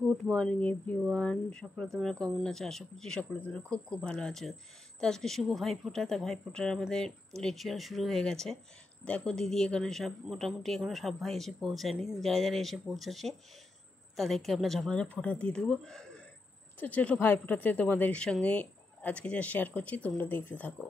Good morning everyone. সকলে তোমরা কেমন আছো? আশা করছি সকলে তোমরা খুব খুব ভালো আছো। তো আজকে শুভ ভাইফোঁটা, তা ভাইফোঁটার আমাদের রিচুয়াল শুরু হয়ে গেছে। দেখো দিদি এখানে সব মোটামুটি এখনও সব ভাই এসে পৌঁছায়নি, যারা যারা এসে পৌঁছেছে তাদেরকে আমরা ঝাপাঝাপ ফোঁটা দিয়ে দেবো। তো চলো ভাইফোঁটাতে তোমাদের সঙ্গে আজকে যা শেয়ার করছি তোমরা দেখতে থাকো।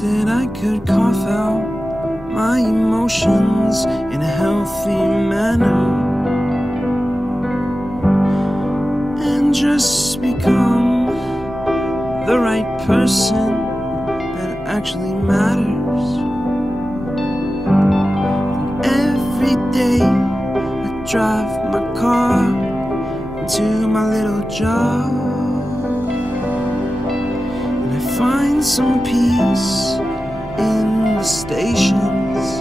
That I could cough out my emotions in a healthy manner and just become the right person that actually matters. And every day I drive my car to my little job and I find some peace in the stations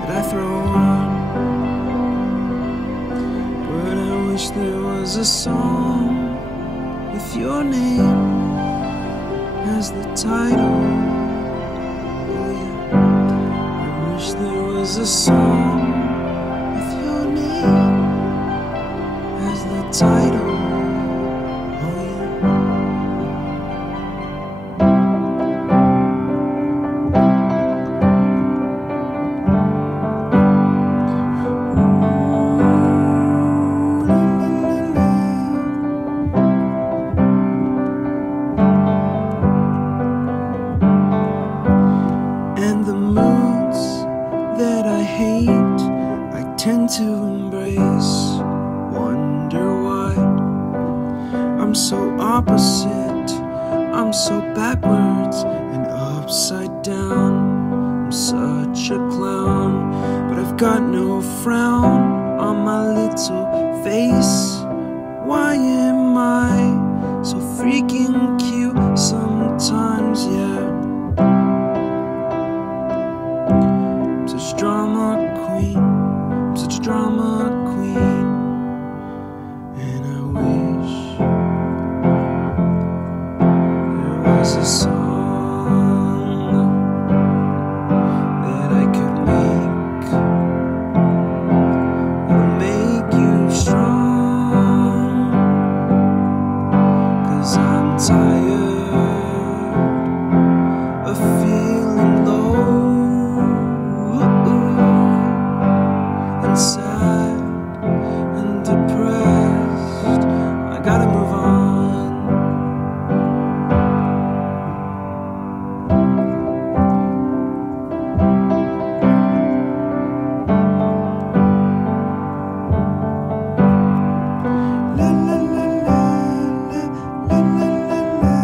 that I throw on. But I wish there was a song with your name as the title. Oh yeah, I wish there was a song with your name as the title. Oh yeah. And the moods that I hate, I tend to embrace. Wonder why I'm so opposite, I'm so backwards and upside down. I'm such a clown, but I've got no frown on my little face. Why am I so freaking cute sometimes, yeah? I'm such a drama queen, I'm such a drama queen. And I wish there was a song that I could make that'll make you strong. 'Cause I'm tired of feeling low and sad and depressed. I gotta move on. La la la la la la la la la.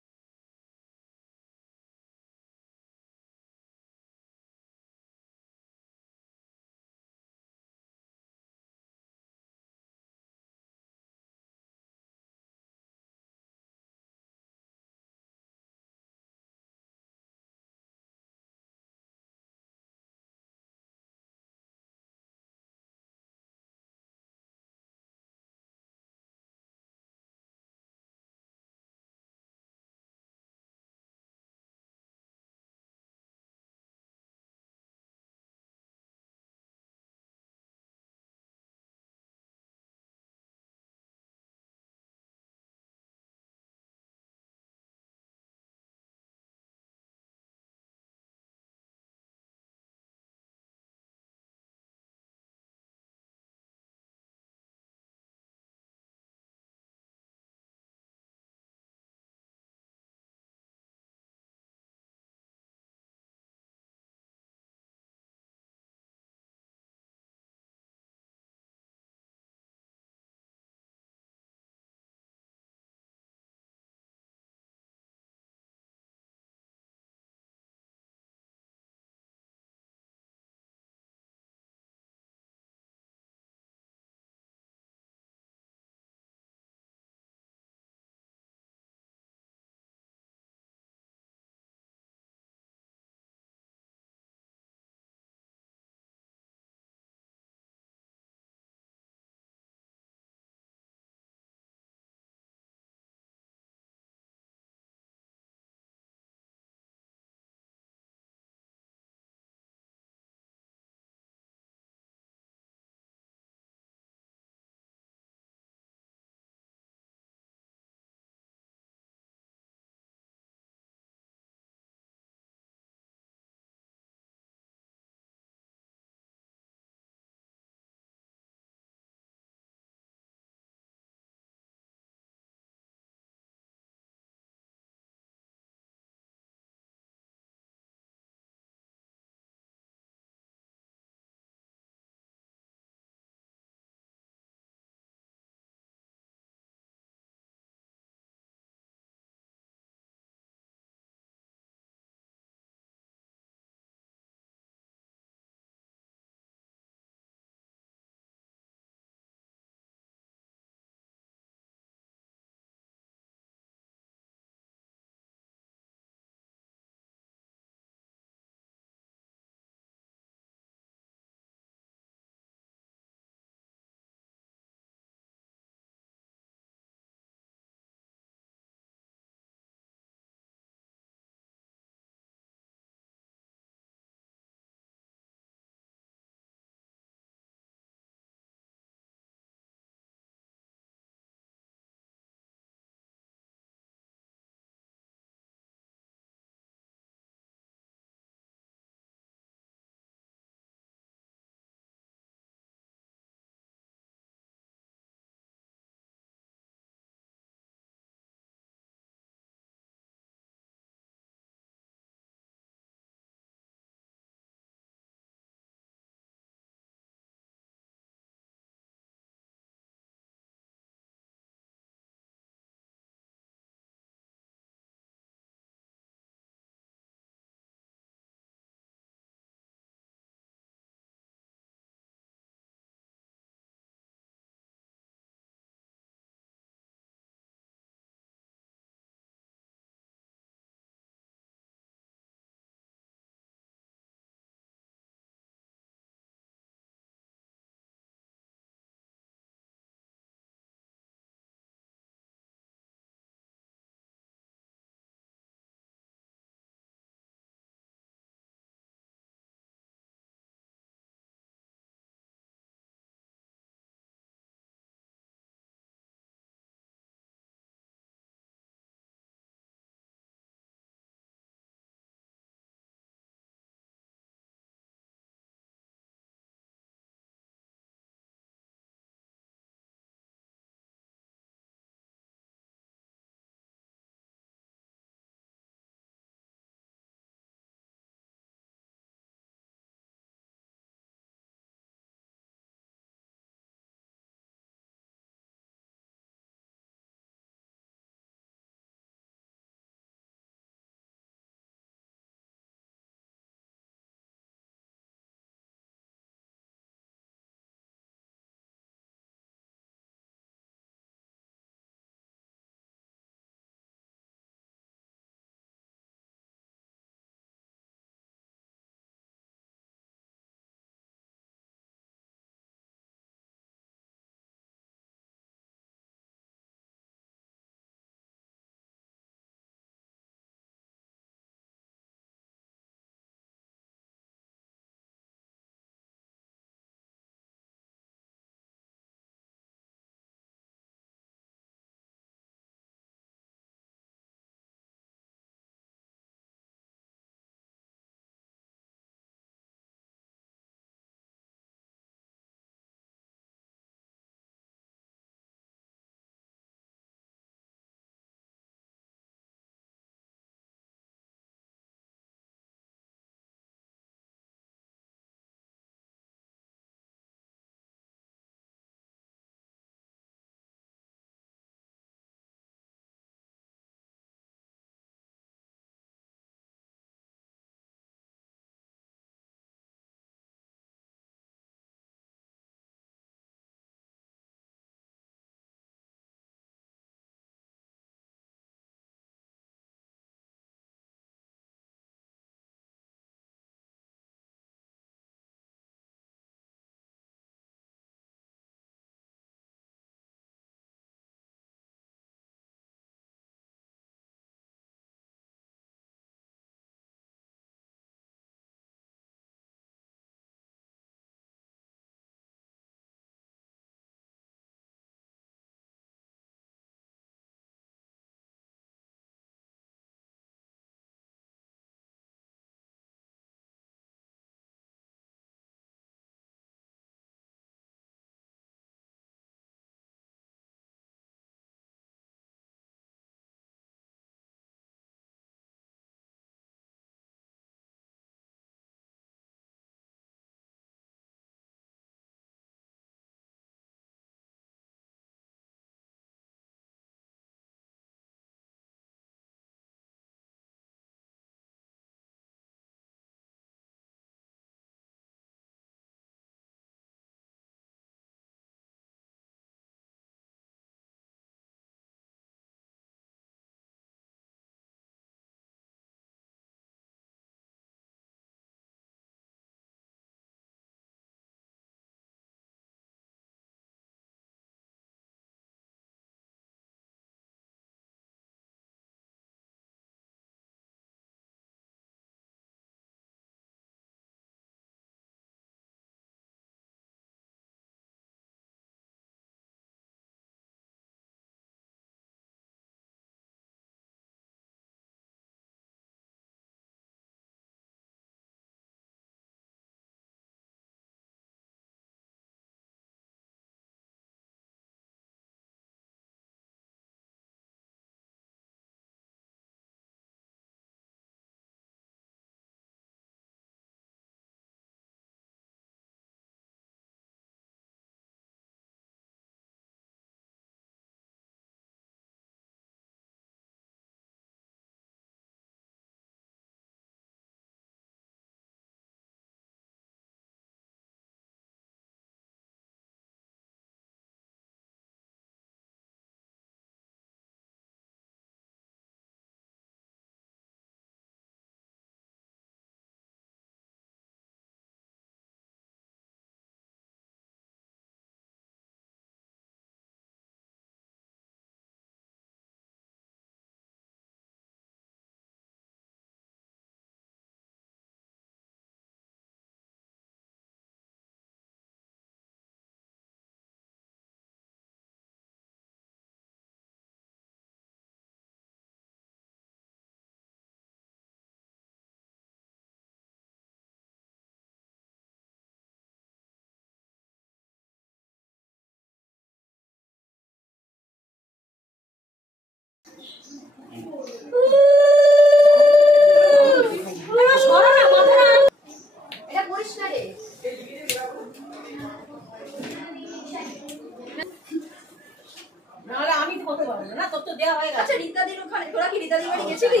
দিদাদি বাড়ি গেছিলি?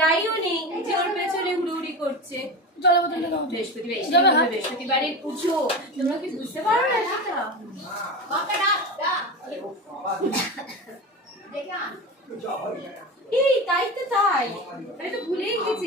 রাইও নেই যে ওর পেছনে হুড়ুহুড়ি করছে। বৃহস্পতিবারের পুজো, তোমরা কি বুঝতে পারো না সেটা? এই তাই তো তাই, আমি তো ভুলেই গেছি।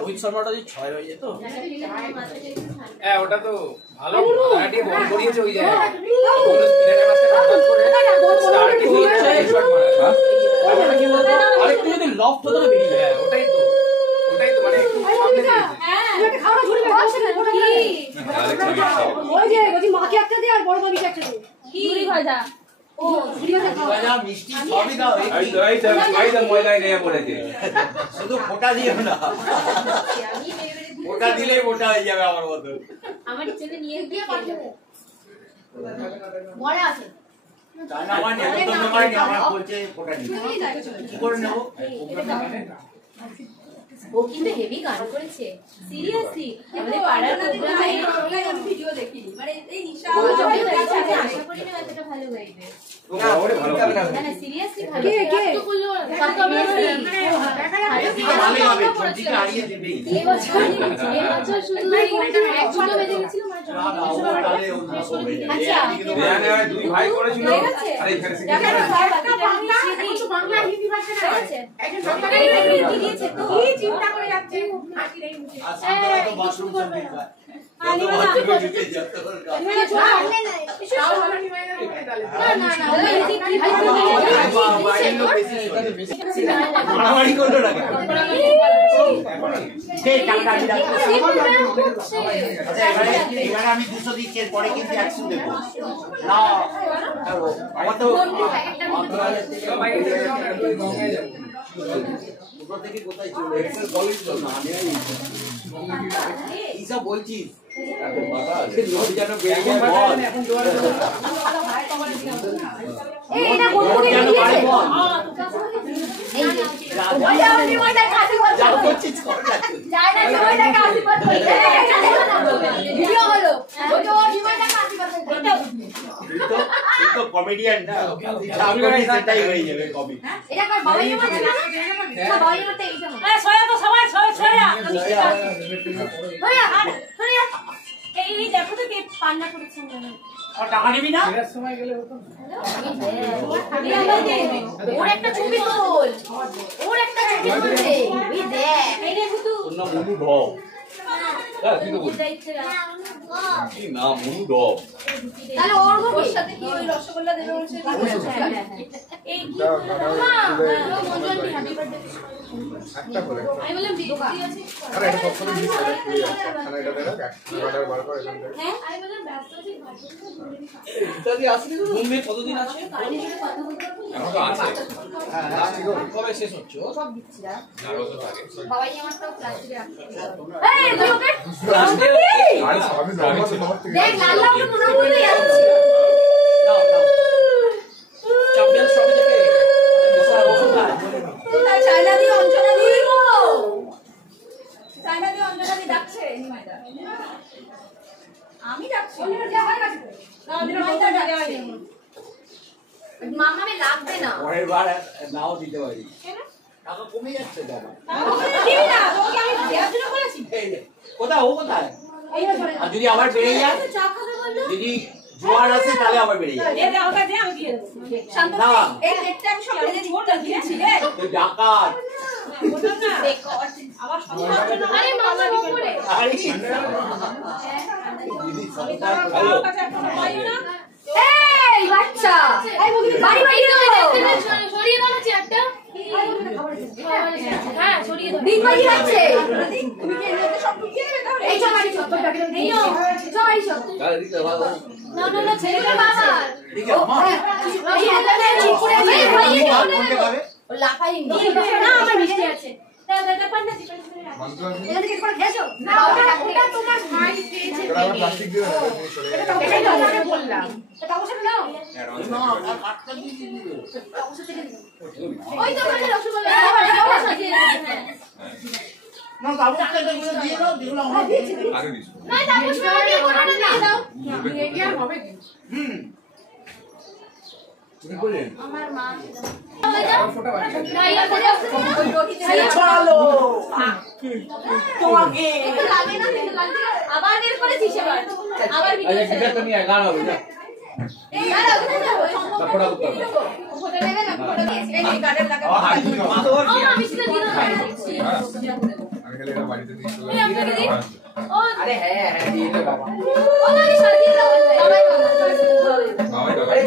রোহিত শর্মাটা যে 6 হয়ে যেত, হ্যাঁ ওটা তো ভালো করিয়েছে ওই জায়গায়। আরেকটু যদি লফট হতো না বেরিয়ে যায়। ওটাই তো মানে একটু সামনে দিয়েছে। ওই যে বলছি মাকে একটা দে আর বড় মামিকে একটা দে। কি ভাজা? ও ভাজা মিষ্টি সবই দাও। এই তো ময়দায় নিয়ে পড়েছে। শুধু ফোঁটা দিও না, ফোঁটা দিলেই মোটা হয়ে যাবে আমার মতো। আমার ছেলে নিয়ে গিয়ে পাঠাবো। মরে আছে। তাই না, আমার নেমন্তন্ন করেনি, আমার বলছে ফোঁটা দিতে। কি করে নেবো? ও কিন্তু হেভি গান করেছে, সিরিয়াসলি। আমাদের পাড়ার প্রোগ্রামে আমি ভিডিও দেখিনি, মানে এই নিশা ও যখন গাইছে আমি আশা করি না এতটা ভালো গাইবে। না ওরে ভালো করে না। না সিরিয়াসলি ভালো। কে তো করলো সব তো ভালো হবে, ছুটিকে হারিয়ে দিবি। এই বছর শুধু এক দুটো বেজে গেছিল মানে আচ্ছা এখানে দুই ভাই করেছিল। আরে এখানে বাংলা হিন্দি ভাষা আছে একজন সরকারি দিয়েছে তো কি চিন্তা করে যাচ্ছে হাসি রে মুখে আর তো বাথরুম সঙ্গীত গায়। তো বাথরুম ঢুকে যেতে হবে। মারামারি করলো না কেন? এবারে আমি 200 দিচ্ছি, পরে কিন্তু 100 দেবো না। আমার তো থেকে কোথায় চলে এইসব বলছিস যেন বেড়ে যায়। কমেডিয়ান না, সেটাই হয়ে যাবে কবি। এই দেখো তো কে পান্না করেছেন টাকা নিবি না? সময় গেলে হতো ওর একটা ছবি তোল, ওর একটা ছবি তোল দে ওই দেখ এই রে ভুতু না মনু ডব। হ্যাঁ কি বল? কি না মনু ডব। তাহলে ওর সাথে কি ওই রসগোল্লা দেবে বলছে। এই কি মা মঞ্জুয়ান্টি হ্যাপি বার্থডে একটা করে আমি বললাম বিক্রি আছে। আরে এটা সব করে মিস করে খানা এটা দেখ অর্ডার বার করে এখান থেকে। হ্যাঁ আমি বললাম ব্যস্ত আছি ইত্যাদি আসলে মুম্বাই কতদিন আছে? এখন তো আছে। হ্যাঁ কবে শেষ হচ্ছে? সব দিচ্ছি না 4 বছর আগে। বাবাই আমার তো প্লাস্টিকে রাখছে। এই তুই ওকে প্লাস্টিক আরে সবই নরমাল দেখ লাল লাল তো মনে হচ্ছে যাচ্ছে। নাও নাও চ্যাম্পিয়ন্স ট্রফি থেকে বিশাল ওষুধ কোথায় চায়না দিয়ে অঞ্জনা দিয়ে চায়না দিয়ে অঞ্জনা দিয়ে ডাকছে নিমাইদা। আমি ডাকছি না নিমাইদা ডাকছে। মামামে লাগবে না পরের বার নাও দিতে পারি। টাকা কমে যাচ্ছে দাদা। দিবি না তোকে আমি দেওয়ার জন্য বলেছি। কোথায় ও কোথায়? এই ধরে আর যদি আবার বেড়ে যায়, চা খাবে বললো যদি জোয়ার আসে তাহলে আবার বেড়ে যায়। দে দে ওটা দে আমি দিয়ে দেব। শান্ত না। এই ডেটটা আমি সব বেঁধে ছোটটা দিয়েছি রে। তো ডাকাত ওটা না রেকর্ড আবার সবার জন্য আরে মামা উপরে আরে দিদি সরকার ভালো এই বাচ্চা এই বাড়ি বাড়ি সরিয়ে দাও চেয়ারটা। হ্যাঁ সরিয়ে দাও। দিন বাজি হচ্ছে তুমি কি এর সব ঢুকিয়ে দেবে তাহলে এই চল বাড়ি চল তোর প্যাকেট এই নাও চল এই চল তাহলে দিতে ভালো। না না না ছেলেটা বাবা ঠিক আছে মা এই এটা ঠিক করে এই ভাই কোনটা খাবে? ও লাফাই না আমার মিষ্টি আছে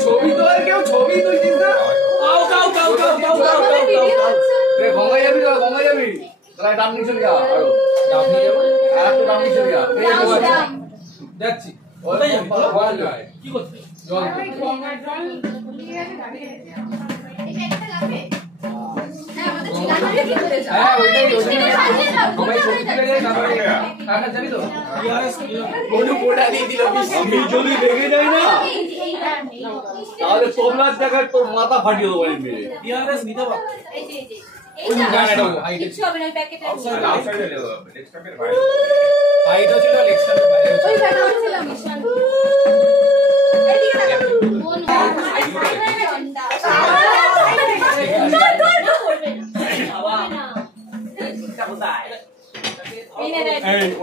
ছবি তো আর কেউ ছবি তুলছিস না? গঙ্গা যাবি তো, গঙ্গা যাবি তাহলে ডাব নিয়ে চলে যা। ডাব নিয়ে যাবো আর একটু ডাব নিয়ে চলে যা। যাচ্ছি কি করতে জল হ্যাঁ ওইটাই সবাই ছবি তুলে যায় কাকা যাবি তো? আমি যদি রেগে যাই না তাহলে তোমরা দেখার তোর মাথা ফাটিয়ে দেবো মেরে। টিআরএস নিতে পারো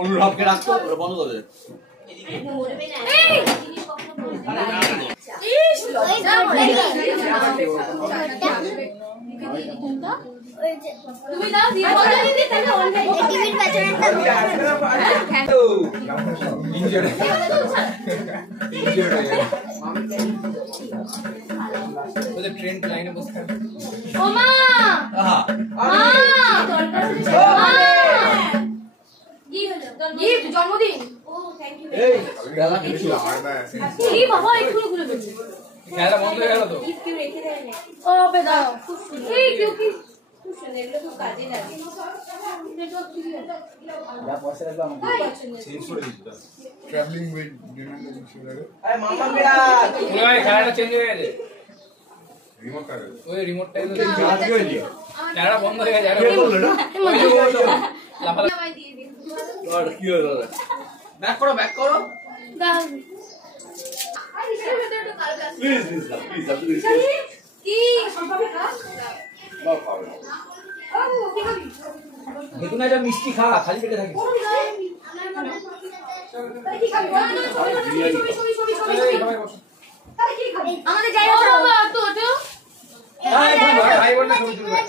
অনুভবকে রাখতো বন্ধ করে তুমি দাও দিয়ে বলে দিদি তাহলে অনলাইন টিভির পেছনেরটা ওদের ট্রেন লাইনে বসে থাকে ওমা গিফট জন্মদিন ও থ্যাংক ইউ এই গালা কিছু কি বাবা এই ফুলগুলো বেঁচে খেলা বন্ধ হয়ে গেল তো গিফট কি রেখে দেয় না ও বেদা খুব সুন্দর এই কি খুব সুন্দর এগুলো খুব কাজে লাগে যা পয়সা লাগবে আমাকে চেঞ্জ করে দিতে ট্রাভেলিং উইথ ডিনার কিছু লাগে আরে মামা মেরা পুরো খেলাটা চেঞ্জ হয়ে গেছে রিমোট কারে ওই রিমোটটা কাজ করে দিও খেলাটা বন্ধ হয়ে গেছে কে বললো না লাফালাফি আমায় দিয়ে দিন আর কি হলো ব্যাক করো দাও আর এর ভিতরে একটু কালো গ্লাস প্লিজ প্লিজ কি সম্ভবে না বাবা পাবে ও কি হবে দেখুন এটা মিষ্টি খা খালি পেটে থাকিস কি খাবি আমাদের যাই হোক বাবা তো তো ভাই বললে ছবি তুলবে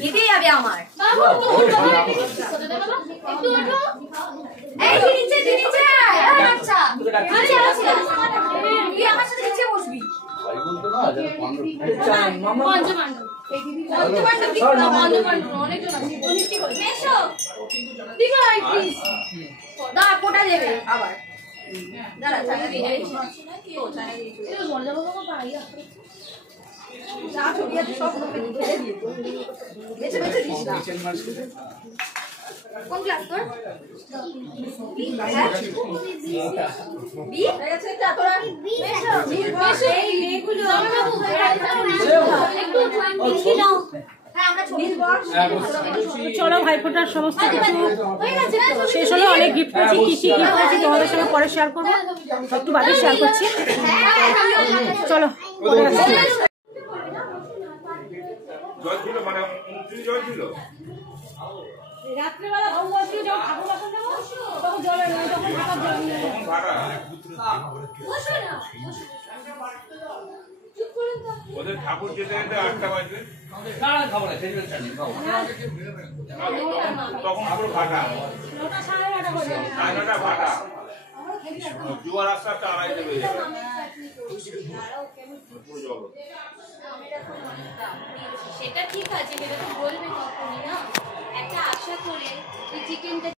খেতেই যাবে আমার আমার সাথে নিচে বসবি কোটা দেবে আবার দাঁড়া কোন ক্লাস তোর চলো ভাইফোঁটার সমস্ত কিছু শেষ হলো। অনেক গিফট পেয়েছি, কি কি গিফট পেয়েছি তোমাদের সঙ্গে পরে শেয়ার করবো, একটু বাদে শেয়ার করছি। চলো জল ছিল মানে জল ছিল রাত্রেবেলা ঘুম বসে যখন ঠাকুর বাসন দেবো তখন জলের তখন ঢাকার জল নিয়ে ভাড়া ওদের ঠাকুর যেতে যেতে 8টা বাজবে খাবো না খেতে চাই তখন পুরো ভাটা 9টা 9:30 বাজে 9টা ভাটা জোয়ার আস্তে আস্তে 2:30 বেজে যাবে সেটা ঠিক আছে, সেটা তো বলবে কখনই না, একটা আশা করে এই চিকেনটা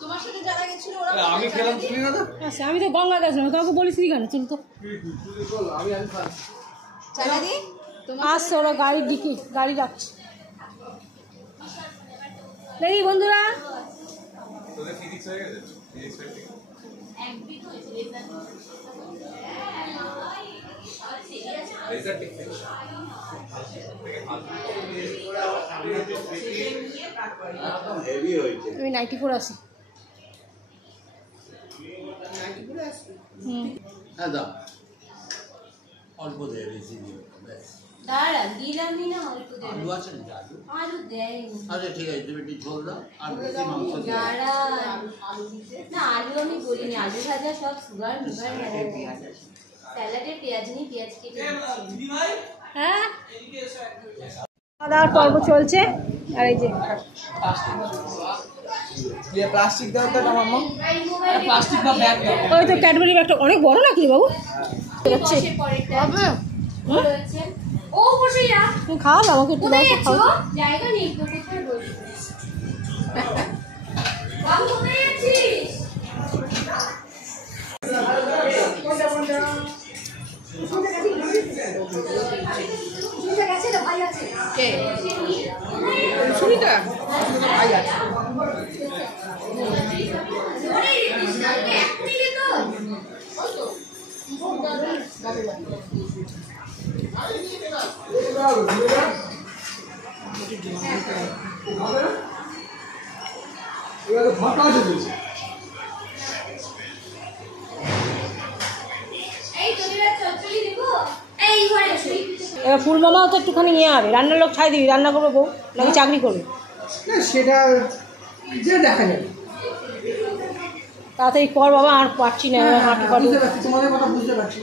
তোমার সাথে যারা গেছিল ওরা আমি খেলাম শুনি না। আচ্ছা আমি তো গঙ্গা গেছিলাম, কাউকে বলিস নি কেন? চল তো আমি আসছে, ওরা গাড়ির ডিকি গাড়ি রাখছে। দেখি বন্ধুরা আমি 94 আসি। হ্যাঁ দাও অল্প দেয়, বেশি দিও ব্যাস। দাঁড়া দিলামই না, অল্প দেবে। আলু আছে না আলু? আলু দেয়নি। আচ্ছা ঠিক আছে, তুমি একটু ঝোল দাও আর বেশি মাংস দিও। দাঁড়া না, আলু আমি বলিনি, আলু ভাজা সব সুগার মুগার স্যালাডে পেঁয়াজ নেই, পেঁয়াজ কেটে দিচ্ছি। হ্যাঁ খাওয়া দাওয়ার পর্ব চলছে। আর এই যে প্লাস্টিক দাও তো আমার মা, প্লাস্টিক বা ব্যাগ দাও। ওই তো ক্যাডবেরি ব্যাগটা অনেক বড় নাকি বাবু? যাচ্ছে ও বসে যা, তুমি খাও না আমাকে একটু দাও তো, খাও। জায়গা নেই তো, কোথায় বসবি? বাবু কোথায় যাচ্ছিস? সুনিতা ভাই আছে। ফাঁকা আছে বলছে। এবার ফুল মামাও তো একটুখানি নিয়ে হবে। রান্নার লোক ছাই দিবি, রান্না করবে বউ নাকি চাকরি করবে? না সেটা যে দেখা যাবে। তাড়াতাড়ি কর বাবা, আর পারছি না হাঁটু ফাটু। বুঝতে পারছি, তোমাদের কথা বুঝতে পারছি।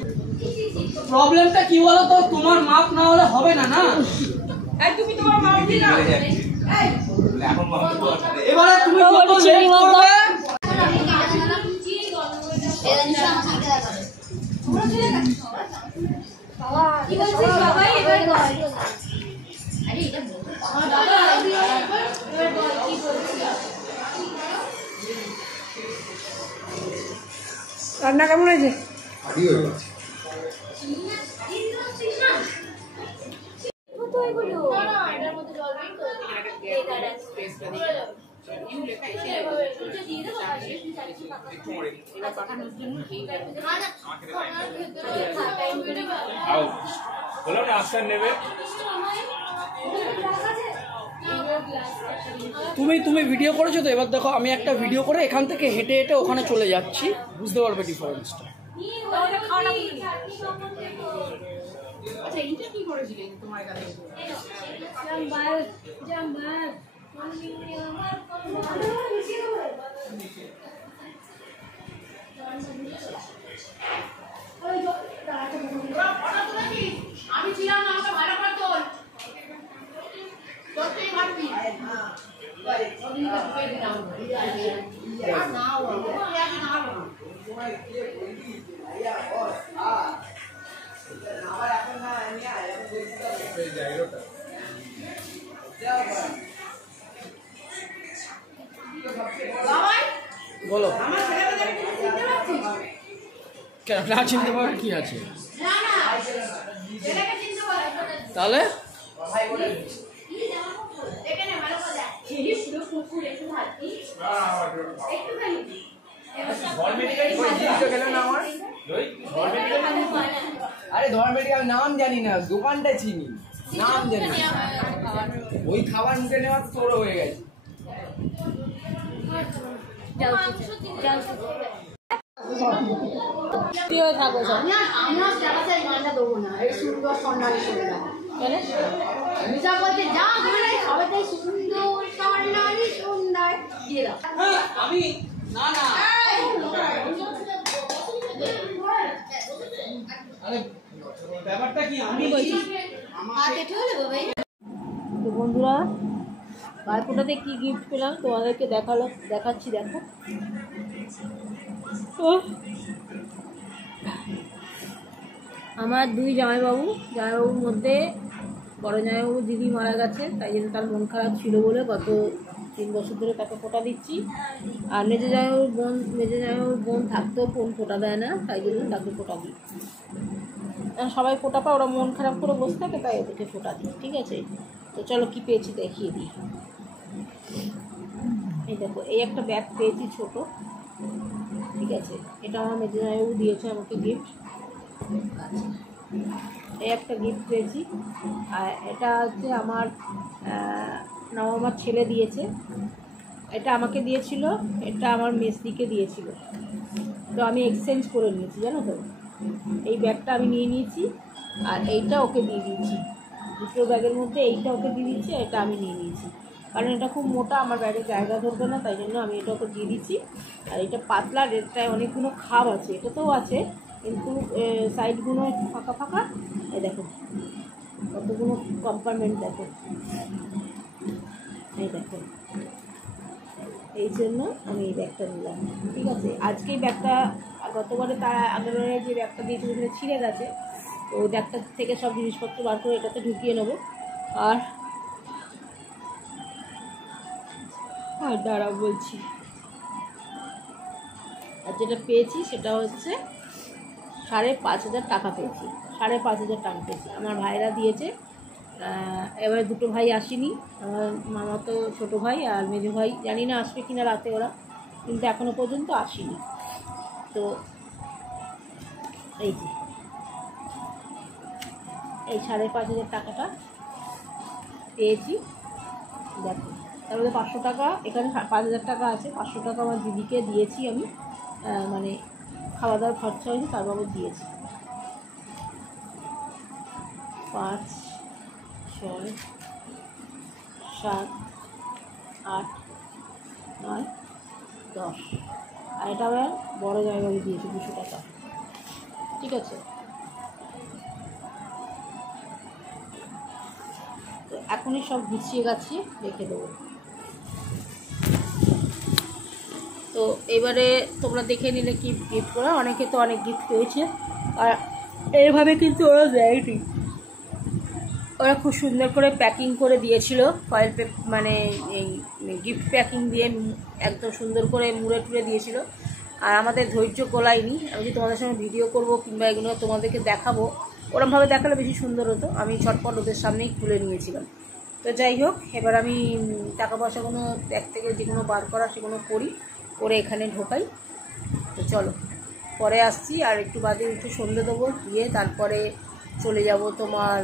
প্রবলেমটা কি বলো তো, তোমার মাপ না হলে হবে না। না তুমি তোমার মাপ দিই না, এবারে তুমি কত লেট করবে। কি বলছিস বাবাই? এবার বল। আরে এটা বল বাবা, এবার বল কি বলছিস? রান্না কেমন হয়েছে? বললাম না আফটার নেবে। তুমি ভিডিও করেছো তো, এবার দেখো আমি একটা ভিডিও করে এখান থেকে হেঁটে হেঁটে ওখানে চলে যাচ্ছি, বুঝতে পারবে ডিফারেন্সটা। আচ্ছা এটা কি করেছিলেন তোমার কাছে? আমি ছিলাম না, আমাকে ভালো করে তোল, তোরতেই মারবি। বলো কেন না চিনতে পারবে কি আছে তাহলে? আরে ধর্মেটিক আমি নাম জানি না, দোকানটা চিনি, নাম জানি না। ওই খাবার মুখে নেওয়া তো তোর হয়ে গেছে। থাকো সব আমরা জায়গায় গানটা দেবো না, এই সুন্দর স্বর্ণালী সন্ধ্যা মিশা বলছে যা ঘরে সবাই সুন্দর স্বর্ণালী সন্ধ্যা দিয়ে দাও। আমি না না আরে ব্যাপারটা কি আমি বলছি হাতে ঠেলে ভাই। তো বন্ধুরা ভাইফোঁটাতে কি গিফট পেলাম তোমাদেরকে দেখাচ্ছি। দেখো আমার দুই জামাইবাবুর মধ্যে বড় জামাইবাবু দিদি মারা গেছে, তাই জন্য তার মন খারাপ ছিল বলে গত 3 বছর ধরে তাকে ফোঁটা দিচ্ছি। আর মেজে জামাইবাবুর বোন থাকতেও বোন ফোঁটা দেয় না, তাই জন্য তাকে ফোঁটা দিই। সবাই ফোঁটা পায়, ওরা মন খারাপ করে বসে থাকে, তাই ওদেরকে ফোঁটা দিই। ঠিক আছে, তো চলো কী পেয়েছি দেখিয়ে দিই। এই দেখো, এই একটা ব্যাগ পেয়েছি ছোট। ঠিক আছে, এটা আমার মেজে জামাইবাবু দিয়েছে আমাকে গিফট। আচ্ছা, এই একটা গিফট পেয়েছি। আর এটা হচ্ছে আমার আমার ছেলে দিয়েছে। এটা আমাকে দিয়েছিল, এটা আমার মেসদিকে দিয়েছিল, তো আমি এক্সচেঞ্জ করে নিয়েছি, জানো তো। এই ব্যাগটা আমি নিয়ে নিয়েছি আর এইটা ওকে দিয়ে দিয়েছি। দুটো ব্যাগের মধ্যে এইটা ওকে দিয়ে দিচ্ছি, এটা আমি নিয়ে নিয়েছি, কারণ এটা খুব মোটা, আমার ব্যাগে জায়গা ধরবে না, তাই জন্য আমি এটা ওকে দিয়ে দিচ্ছি। আর এটা পাতলা, এটায় অনেকগুলো খাপ আছে, এটাতেও আছে, কিন্তু সাইডগুলো একটু ফাঁকা ফাঁকা। এই দেখো কতগুলো কম্পার্টমেন্ট, দেখো, এই দেখো, এই জন্য আমি এই ব্যাগটা নিলাম। ঠিক আছে, আজকে এই ব্যাগটা, গতবারে তার আগেরবারে যে ব্যাগটা দিয়েছিল সেটা ছিঁড়ে গেছে, তো ওই ব্যাগটা থেকে সব জিনিসপত্র বার করে এটাতে ঢুকিয়ে নেবো। আর দাঁড়াও বলছি, আর যেটা পেয়েছি সেটা হচ্ছে 5,500 টাকা পেয়েছি। 5,500 টাকা পেয়েছি, আমার ভাইরা দিয়েছে। এবারে দুটো ভাই আসেনি, আমার মামা তো ছোটো ভাই আর মেজো ভাই, জানি না আসবে কিনা রাতে ওরা, কিন্তু এখনও পর্যন্ত আসেনি। তো এই যে এই 5,500 টাকাটা পেয়েছি, দেখো। তারপরে 500 টাকা, এখানে 5,000 টাকা আছে, 500 টাকা আমার দিদিকে দিয়েছি আমি, মানে খাওয়া দাওয়ার খরচা হয়েছে তার বাবদ দিয়েছি। 5, 6, 7, 8, 9, 10। আর এটা আবার বড়ো জায়গায় দিয়েছি 200 টাকা। ঠিক আছে, তো এখনই সব গুছিয়ে গাছিয়ে রেখে দেবো। তো এবারে তোমরা দেখে নিলে কি গিফট করা, অনেকে তো অনেক গিফট পেয়েছে, আর এইভাবে কিন্তু ওরা দেয়নি, ওরা খুব সুন্দর করে প্যাকিং করে দিয়েছিল, ফয়েল মানে এই গিফট প্যাকিং দিয়ে একদম সুন্দর করে মুড়ে টুড়ে দিয়েছিল। আর আমাদের ধৈর্য গোলায়নি, আমি যদি তোমাদের সঙ্গে ভিডিও করব কিংবা এগুলো তোমাদেরকে দেখাবো, ওরমভাবে দেখালে বেশি সুন্দর হতো, আমি চটপট ওদের সামনেই খুলে নিয়েছিলাম। তো যাই হোক, এবার আমি টাকা পয়সাগুলো ব্যাগ থেকে যেগুলো বার করা সেগুলো করে এখানে ঢোকাই। তো চলো পরে আসছি, আর একটু বাদে একটু সন্ধে দেবো, দিয়ে তারপরে চলে যাব তোমার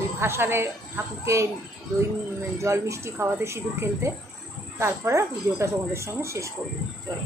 ওই ভাসানে ঠাকুরকে দই জল মিষ্টি খাওয়াতে, সিঁদুর খেলতে, তারপরে ভিডিওটা তোমাদের সঙ্গে শেষ করবো। চলো।